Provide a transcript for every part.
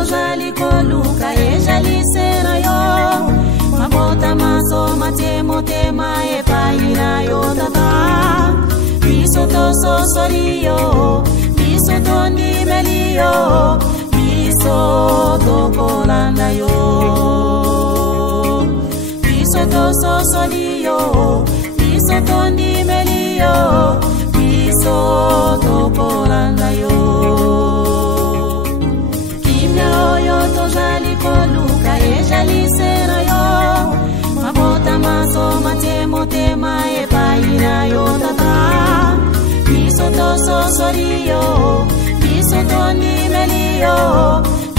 tozali koluka ezalisela yo mabota maso motema epai na yo tata biso tososoli yo biso tondimeli yo biso tokolanda yo biso tososoli yo biso tondimeli yo biso tokolanda yo kimya oyo tozali koluka ezalisela yo mabota maso motema epai na yo tata biso tososoli yo biso tondimeli yo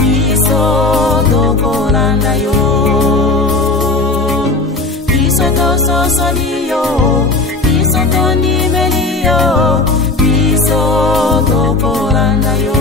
biso tokolanda yo biso tososoli yo biso tondimeli yo biso tokolanda yo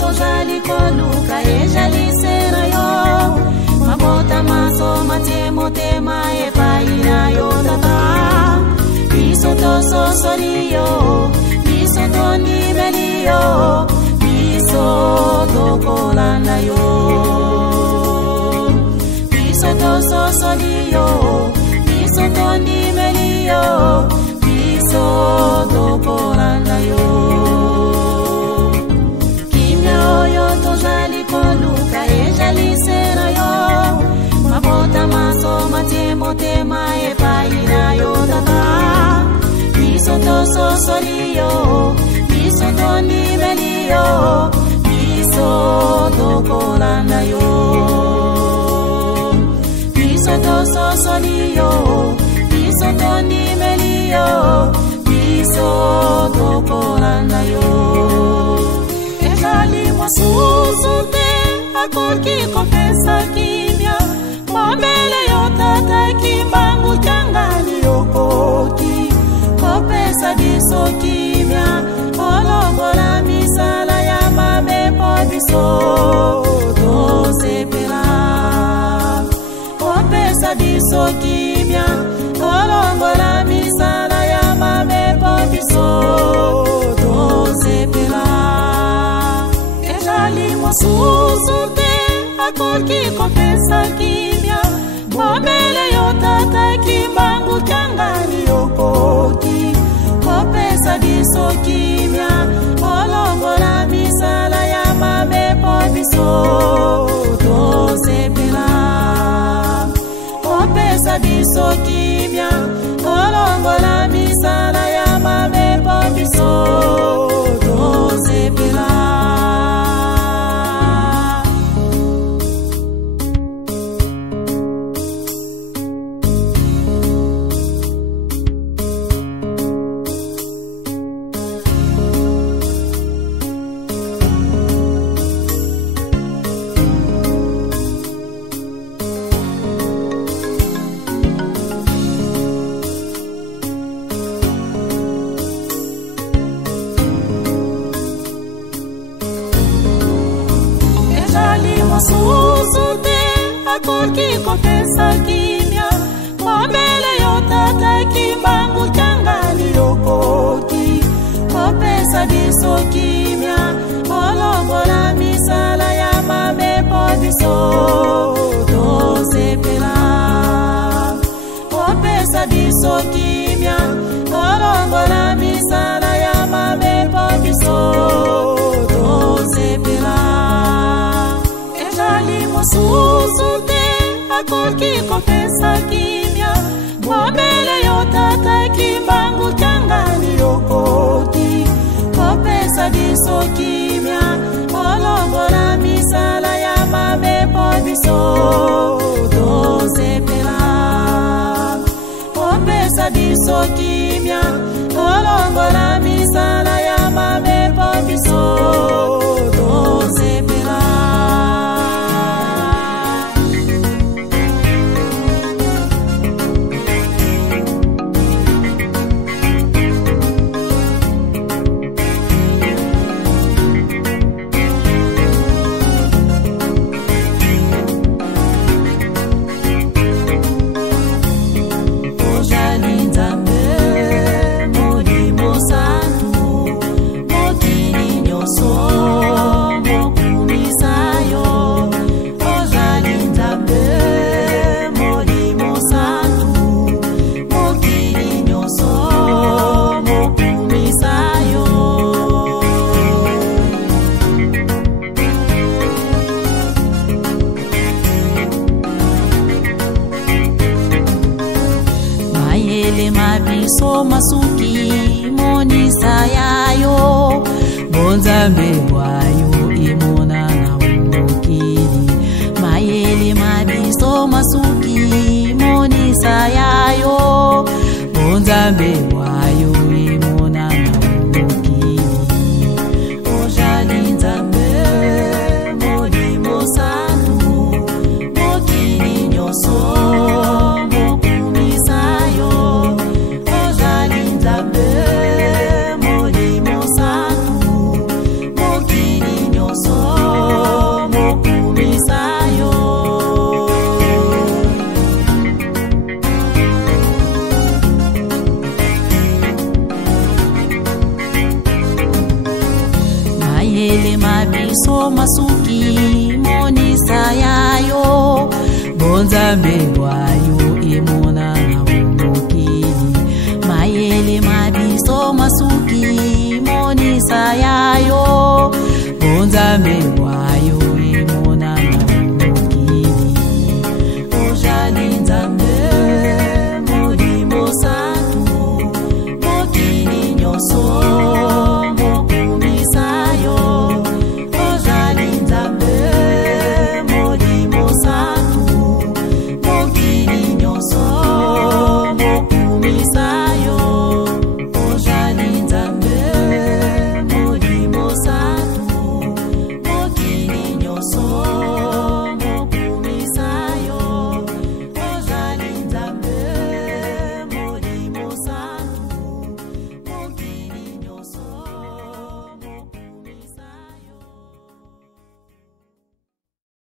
tozali koluka ezalisela yo mabota maso motema epai na yo tata biso tososoli yo biso tondimeli yo biso tokolanda yo biso tososoli yo biso tondimeli yo biso tokolanda yo tozali koluka ezalisela yo mabota maso motema epai na yo tata biso tososoli yo biso tondimeli yo biso tokolanda yo biso tososoli yo biso tondimeli yo biso tokolanda yo Susu te akoki kopesa kimya Mambele yo tata kimbangu kyangali yokoki Kopesa biso kimya Ologola misala ya mabepo biso Tosepela Kopesa biso kimya Ologola misala ya mabepo biso Tosepela Susu te akoki kopesa kimya Mambele yo tata kimbangu kyangali yokoki Kopesa biso kimya Olongola misala ya mabepo biso Tosepela Kopesa biso kimya Olongola misala ya mabepo biso Tosepela Susu te akoki kopesa kimya Mambele yo tata kimbangu kyangali yokoki Kopesa biso kimya Ologola misala ya mabepo biso Tosepela Kopesa biso kimya Ologola misala ya mabepo biso Tosepela Susu te akoki kopesa kimya Mambele yo tata kimbangu kyangali yokoki Kopesa biso kimya Ologola misala ya mabepo biso Tosepela Kopesa biso kimya Ologola misala ya mabepo biso Tosepela biso masuki monisa yayo bonzambe wayo imona na umokili mayele mabiso masuki monisa yayo bonzambe wayo imona na umokili ojali nzambe molimo santu mokili nyoso mayele mabiso masuki monisa yayo bonzambe wayo imona na umokili mayele mabiso masuki monisa yayo bonzambe